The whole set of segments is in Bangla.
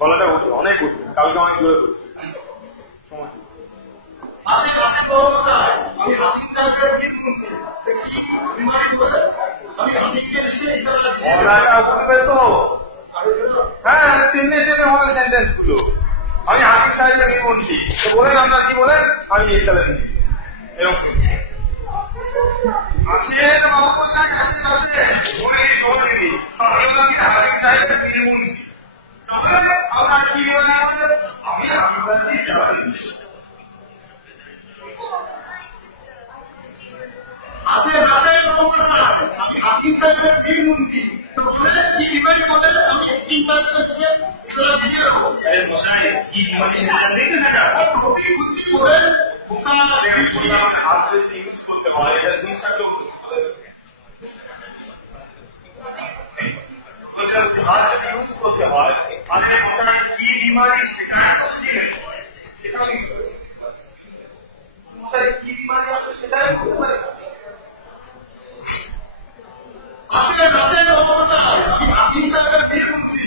গলাটা উঠে অনেক উঠে, কালকে অনেক জোরে উঠছে সময়। আশেপাশে ব্যবসায় আমি হাতির চাপের কি শুনছি বিমারি বলে আমি হাতিকে লিখে ইতারা লিখে গলাটা উঠবে তো। হ্যাঁ, টেনে টেনে হবে সেন্টেন্স গুলো। আমি হাকিম সাহেবকে কি বলছি, তো বলেন আপনার কি বলেন, আমি এই তালে দিই এরকম। আসেন বাবু কোথায়, আসেন আসেন, বলে শোন দিদি, আমি ওনাকে হাকিম সাহেবকে কি বলছি, তাহলে আপনার কি বলে, আমি হাকিম সাহেবকে চালা দিচ্ছি। আসেন আসেন ব্যবসায় আমি হাতির চাপের কি শুনছি তো বলে কি বিমারি বলে আমি হাতির চাপের লিখে ইতারা লিখে দেবো। अरे मशाई की बीमारी से देखे ना क्या কবি খুশি করে ওটা হাত ইউজ করতে হয়, এটা দুইশাকে হাত যদি ইউজ করতে হয়, হাতে মশাই কি বিমারি সেটা মশাই কি বিমারি আছে সেটাই বলতে পারে। আসেন আসেন ব্যবসায় আমি হাতির চাপের কি শুনছি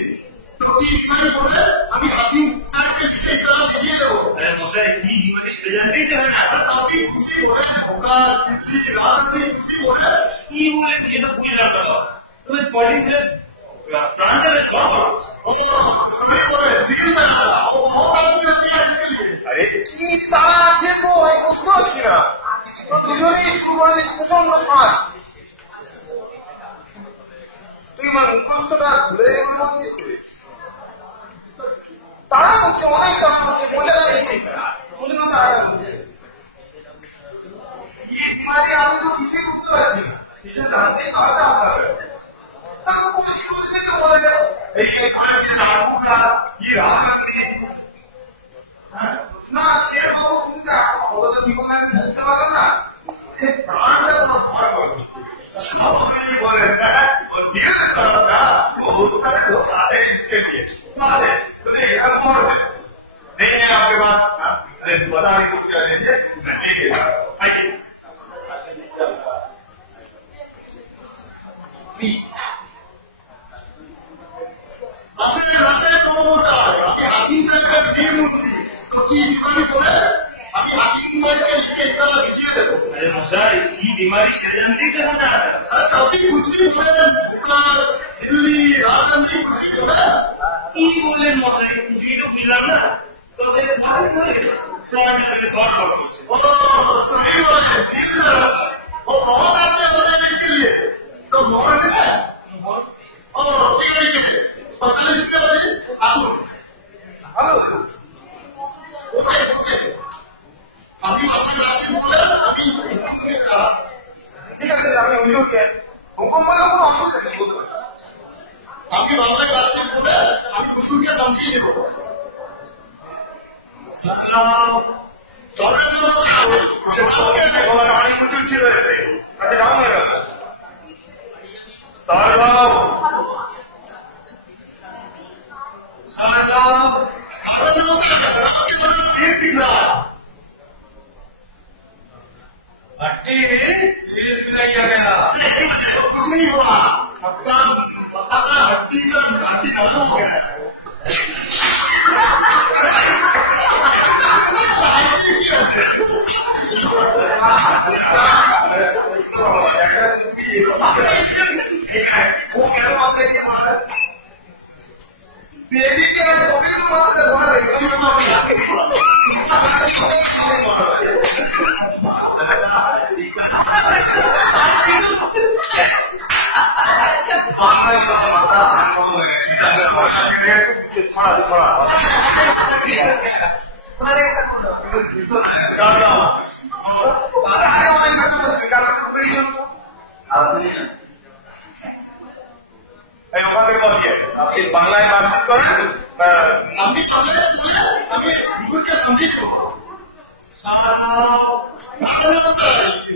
তো কি বিমারি বলে আমি হাতির চাপকে লিখে ইতারা লিখে দেবো। अरे मशाई की बीमारी से देखे ना কবি খুশি করে ওটা দিল্লি রাজনীতি খুশি করে কি বলে ये तो पूछ रहा था तुम्हें कॉलिंग से प्राण का स्वाब ও সরি করে দিল তারা ও মৌকা দিয়ে নিয়ে আসতে আরে কি তারা আছে তো আমি বুঝতে পারছি না, দুজনেই শুরু করে দিয়েছে প্রচন্ড শ্বাস। তুই মুখস্থটা ভুলে বলছিস, তারা হচ্ছে অনেক তারা হচ্ছে মজা নিচ্ছি মনে না তারা হচ্ছে আমি তো কিছুই বুঝতে পারছি না, সেটা জানতে ভাষা আপনার তারপর বলছি বুঝতে তো বলে দেয় এই কি রাজনীতি না সে বাবু তুমি তো অবদান জীবনে বলতে পারো না, এই প্রাণটা তোমার ভয় করছে সবাই বলে बहुत सारे लोग आते हैं इसके लिए से तो नहीं है आपके पास, अरे बता नहीं तो क्या लीजिए मैं लेके आइए। আসেন আসেন ব্যবসায় আমি হাতির চাপের কি শুনছি তো কি বিমারি বলে আমি হাতির চাপকে লিখে ইতারা লিখে দেবো। अरे मशाई की बीमारी से देखे ना কবি খুশি করে ওটা দিল্লি রাজনীতি খুশি করে কি বললেন মশাই কিছুই তো বুঝলাম না তবে ভালো করে প্রাণ का स्वाब করছে ओ सही बात है दिल जरा वो बहुत आते हैं मुझे इसके लिए तो मोहन है ओ ठीक है 45 के बजे आसो হ্যালো उसे उसे अभी अपनी बातचीत बोले अभी ঠিক আছে, আমি হুজুরকে হুকুম বলে কোনো অসুবিধা নেই বলতে পারি। अभी बांग्ला बातचीत बोले अभी हुजूर के समझिए देखो গলাটা অনেক উঁচু ছিল এতে, আচ্ছা ডাউন হয়ে গেল। সারদাও সারদাও अरे नमस्कार सिर कितना हट्टी ये पिलाइया गया कुछ नहीं हुआ आपका पता हड्डी का हड्डी खत्म हो गया वो क्या मात्र की मार बेबी के कभी मात्र मार रही আপনি বাংলায় বাতচিত করেন, আপনি সামনে আমি হুজুরকে समझी दो सारा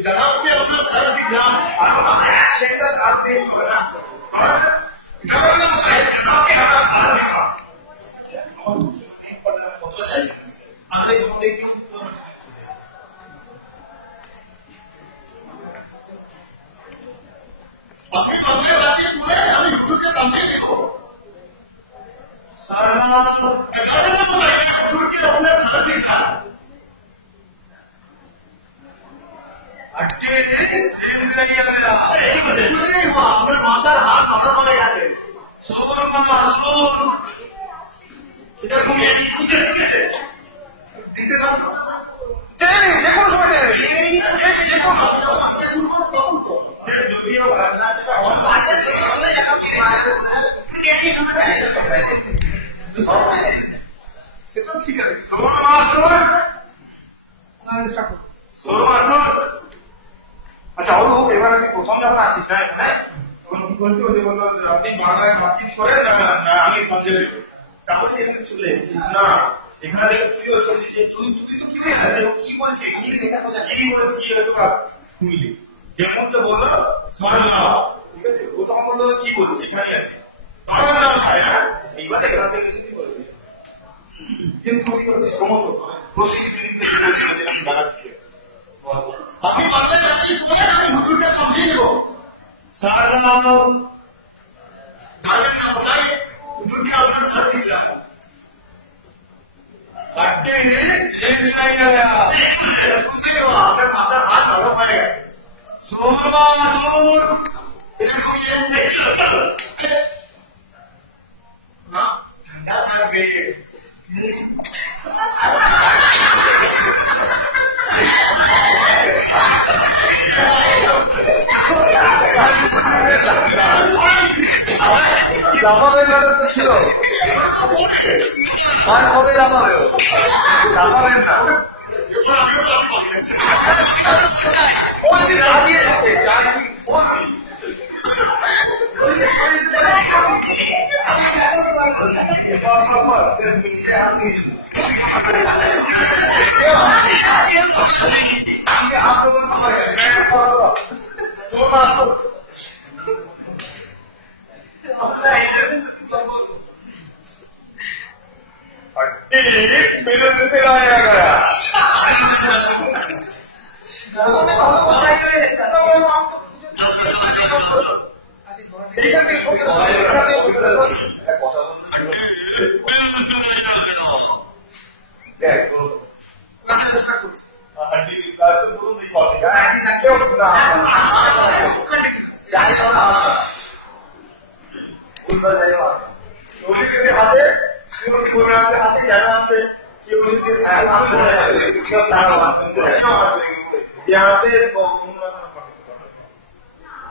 जनाब के अपना सर दिख जाम সেটা আপনি गवर्नर साहब आपके अपना साथ दिखा आगे देखिए अपने बातचीत में हमें हुजूर के समझे देखो সালাম গার্ডেন মশাই হুজুরকে আপনার সাথ দিতা আটকে প্রেম লাইয়া গেলা বুঝলি মা আপনার মাথার হাত আমার পড়ে গেছে সোর মামা সোর এটা ঘুমিয়ে বুঝে শিখেছে দিতে পারছো টেনে যে কোনো সময় টেনে যে কোনো আপনি শুরু করুন তখন তো যদিও ভাষা সেটা অন্য আচ্ছা শুনে যাও সেটা ঠিক আছে সোর মামা সোর সোর মামা সোর আচ্ছা ও এবার আমি প্রথম যখন আসিস না এখানে তখন কি বলছি ওই যে বললো আপনি বাংলায় বাতচিত করেন না আমি সঞ্জয় দেব তারপর সে এখানে চলে এসেছিস না এখানে দেখে তুইও শুনছিস যে তুই তো কি হয়ে আছে ও কি বলছে কি লেখা কথা কি বলছে কি হয়তো বা শুনলি যেমন তো বললো স্মরণ ঠিক আছে ও তখন বললো কি বলছে এখানেই আছে আমার নাম ছায় না এইবার এখান থেকে কিছু কি বলবি কিন্তু কি বলছিস সমস্ত প্রতি মিনিট বলছিল যে আমি দাঁড়াচ্ছি আমি বাংলায় যাচ্ছি তোমার আমি হুজুরকে সমঝিয়ে দেবো সালাম গার্ডেন মশাই হুজুরকে আপনার সাথ দিলাম আটকে প্রেম লাইয়া গেলা বুঝলি মা আপনার মাথার হাত ভালো হয়ে গেছে সোর মামা সোর এটা ঘুমিয়ে না ঠান্ডা থাকবে জামাবে তো ছিল আর কবে জামাবে জামাবেন না ওই দিন দাঁড়িয়ে থাকে চার মিনিট বসবি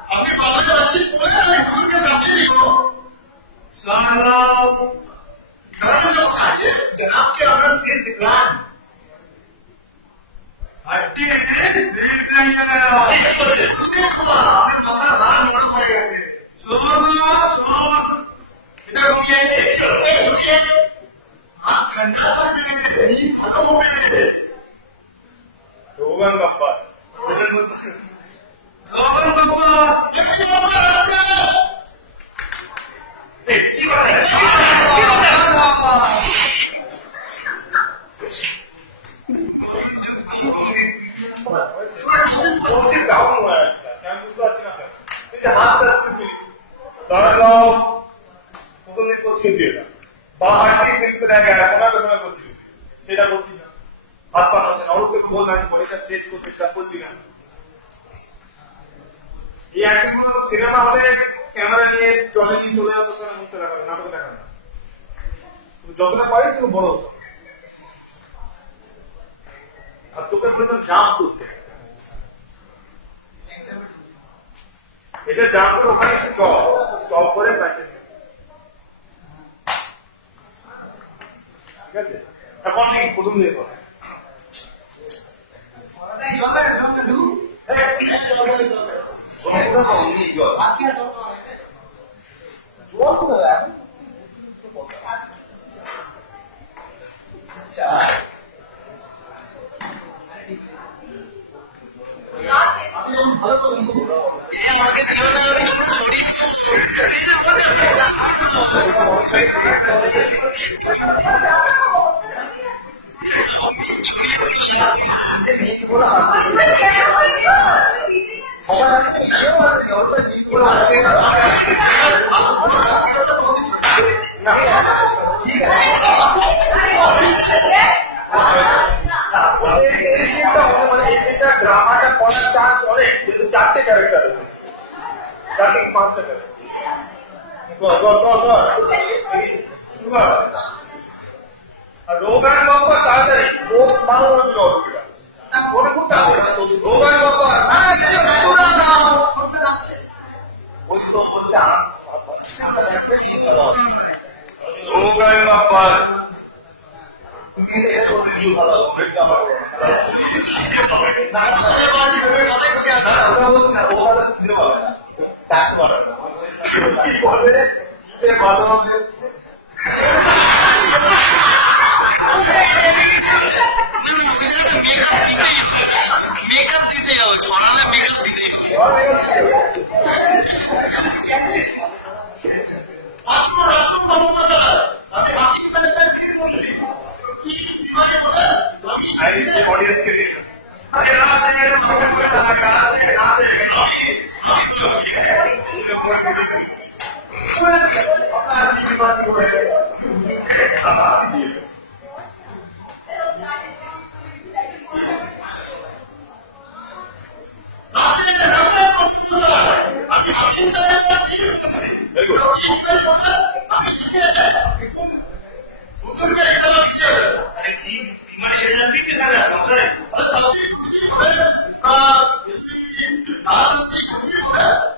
আমি বাংলায় যাচ্ছি তোমার আমি হুজুরকে সমঝিয়ে দেবো गार्डन मसाई जनाब के ऑर्डर से दिखलान रोगन बाप्पा সিনেমা হলে ক্যামেরা নিয়ে চলে যেত মুখতে দেখাবে নাটক দেখাবে যতটা পারিস তুমি বড় হতো আর তোকে বলেছেন জাম্প করতে এটা জাম্প করে ওখানে স্টপ করে ব্যাকে ঠিক আছে এখন ঠিক প্রথম দিয়ে করো না ঠিক আছে এই সিনটা মানে এই সিনটা ড্রামাটা করার চান্স অনেক কিন্তু 4টে ক্যারেক্টার আছে 4টে 5টা ক্যারেক্টার গর আর রোগান বাবা তাড়াতাড়ি ও মানো হলো না ওরে খুব তাড়াতাড়ি রোগান বাবা না পুরো নাও ওই তো বলটা রোগান বাবা তুমি এটা করে দিও ভালো হবে আমার না না বাজি করে কথা কি আছে ওরা বলতে না ও ভালো দিতে পারবে না টাকা পারবে না কি বলে দিতে ভালো হবে মেকআপ দিতে হবে ছড়ালে মেকআপ দিতে আসুন আসুন বাবু মশাই আমি হাকিম সাহেবের কি বলছি কি মানে বলে আমি आई ऑडियंस के लिए अरे रासे मेरे को सहा रासे अपना की बात को है রাসে রাসে বাবু মশাই আমি হাকিম সাহেবের কি বলছি वेरी गुड আমি হুজুরকে এটা লিখতে আরে কি তোমার সেটা দিতে না সংসারে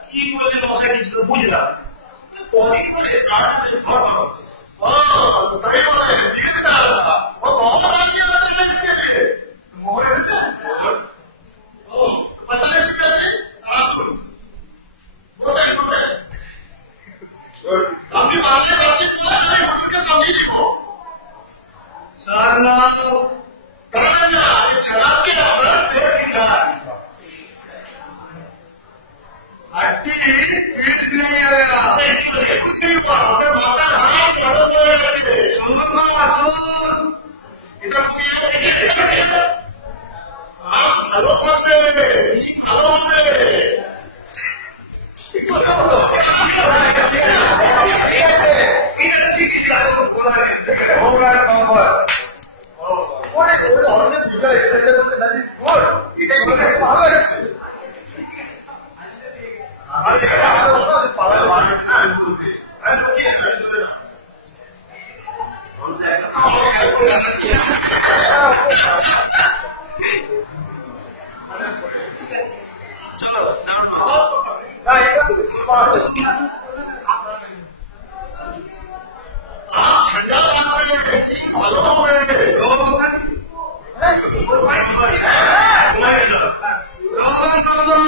কি বলে মশাই কিছু তো বুঝলাম পরে করে তাড়াতাড়ি ধরো सही बोल रहे हैं दिखता वो बहुत आगे वाला है इसके मोहरे से ओ पता है इसके आंसू वो हम भी मारने बातचीत ना नहीं उनके समझी को सर ना करना ये जनाब के अंदर से दिखा हड्डी पीट नहीं आया उसकी बात है माता हराम कर दो अच्छे सुन सुन इधर आप हलो में होगा नंबर ওরে ওরে অনেক বুঝা এসেছে বলতে দ্যাট ইজ গুড এটা বলে ভালো লাগছে আরে এটা পাওয়া মানে আমি বুঝি আমি কি চলো না এটা आप ठंडा पानी में हलो में रोगन नंबर